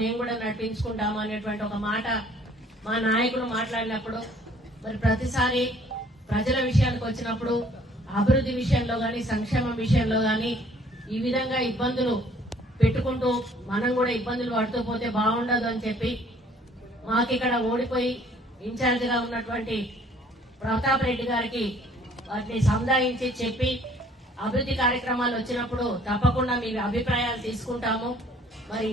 మేము కూడా నడిపించుకుంటాము అనేటువంటి ఒక మాట మా నాయకులు మాట్లాడినప్పుడు మరి ప్రతిసారి ప్రజల విషయానికి వచ్చినప్పుడు అభివృద్ధి విషయంలో గాని సంక్షేమం విషయంలో గాని ఈ విధంగా ఇబ్బందులు పెట్టుకుంటూ మనం కూడా ఇబ్బందులు పడుతూ పోతే బాగుండదు అని చెప్పి మాకిక్కడ ఓడిపోయి ఇన్ఛార్జ్ గా ఉన్నటువంటి ప్రతాప్ రెడ్డి గారికి వాటిని సంధాయించి చెప్పి అభివృద్ధి కార్యక్రమాలు వచ్చినప్పుడు తప్పకుండా మీ అభిప్రాయాలు తీసుకుంటాము. మరి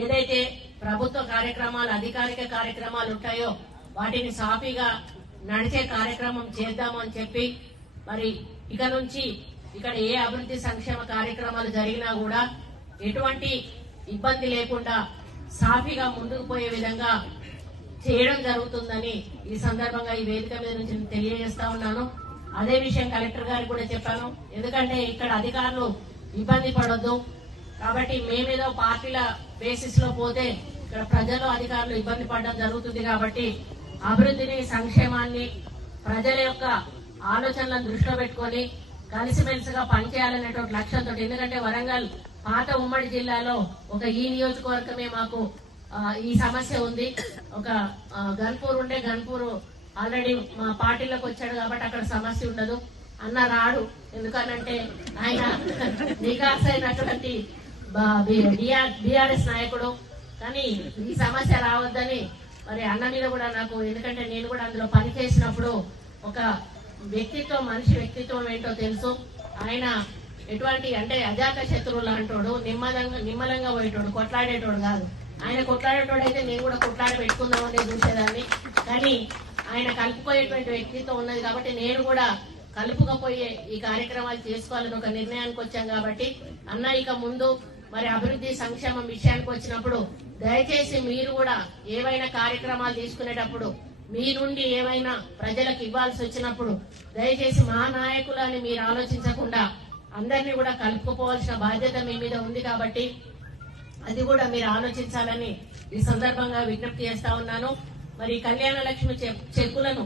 ఏదైతే ప్రభుత్వ కార్యక్రమాలు అధికారిక కార్యక్రమాలు ఉంటాయో వాటిని సాఫీగా నడిచే కార్యక్రమం చేద్దాము అని చెప్పి మరి ఇక నుంచి ఇక్కడ ఏ అభివృద్ధి సంక్షేమ కార్యక్రమాలు జరిగినా కూడా ఎటువంటి ఇబ్బంది లేకుండా సాఫీగా ముందుకు పోయే విధంగా చేయడం జరుగుతుందని ఈ సందర్భంగా ఈ వేదిక మీద నుంచి తెలియజేస్తా ఉన్నాను. అదే విషయం కలెక్టర్ గారికి కూడా చెప్పాను. ఎందుకంటే ఇక్కడ అధికారులు ఇబ్బంది పడొద్దు కాబట్టి మేమేదో పార్టీల బేసిస్ లో పోతే ఇక్కడ ప్రజలు అధికారులు ఇబ్బంది పడడం జరుగుతుంది కాబట్టి అభివృద్ధిని సంక్షేమాన్ని ప్రజల యొక్క ఆలోచనలను దృష్టిలో పెట్టుకుని కలిసిమెలిసిగా పనిచేయాలనేటువంటి లక్ష్యంతో, ఎందుకంటే వరంగల్ పాత ఉమ్మడి జిల్లాలో ఒక ఈ నియోజకవర్గమే మాకు ఈ సమస్య ఉంది. ఒక గన్పూర్ ఉండే గన్పూర్ ఆల్రెడీ మా పార్టీలోకి వచ్చాడు కాబట్టి అక్కడ సమస్య ఉండదు. అన్న రాడు ఎందుకనంటే ఆయన నికాస్ అయినటువంటి బీఆర్ఎస్ నాయకుడు. కానీ ఈ సమస్య రావద్దని మరి అన్న మీద కూడా నాకు, ఎందుకంటే నేను కూడా అందులో పనిచేసినప్పుడు ఒక వ్యక్తిత్వం, మనిషి వ్యక్తిత్వం ఏంటో తెలుసు. ఆయన ఎటువంటి అంటే అజాత శత్రువులు అంటాడు, నిమ్మలంగా పోయేటోడు, కొట్లాడేటోడు కాదు. ఆయన కొట్లాడేటోడు అయితే నేను కూడా కొట్లాడ పెట్టుకుందామనే చూసేదాన్ని. కానీ ఆయన కలుపుకోయేటువంటి వ్యక్తిత్వం ఉన్నది కాబట్టి నేను కూడా కలుపుకపోయే ఈ కార్యక్రమాలు చేసుకోవాలని ఒక నిర్ణయానికి వచ్చాం. కాబట్టి అన్న ఇక ముందు మరి అభివృద్ధి సంక్షేమం విషయానికి వచ్చినప్పుడు దయచేసి మీరు కూడా ఏవైనా కార్యక్రమాలు తీసుకునేటప్పుడు మీ నుండి ఏమైనా ప్రజలకు ఇవ్వాల్సి వచ్చినప్పుడు దయచేసి మా నాయకులని మీరు ఆలోచించకుండా అందరినీ కూడా కలుపుకోవాల్సిన బాధ్యత మీ మీద ఉంది. కాబట్టి అది కూడా మీరు ఆలోచించాలని ఈ సందర్భంగా విజ్ఞప్తి చేస్తా ఉన్నాను. మరి కళ్యాణ లక్ష్మి చెక్కులను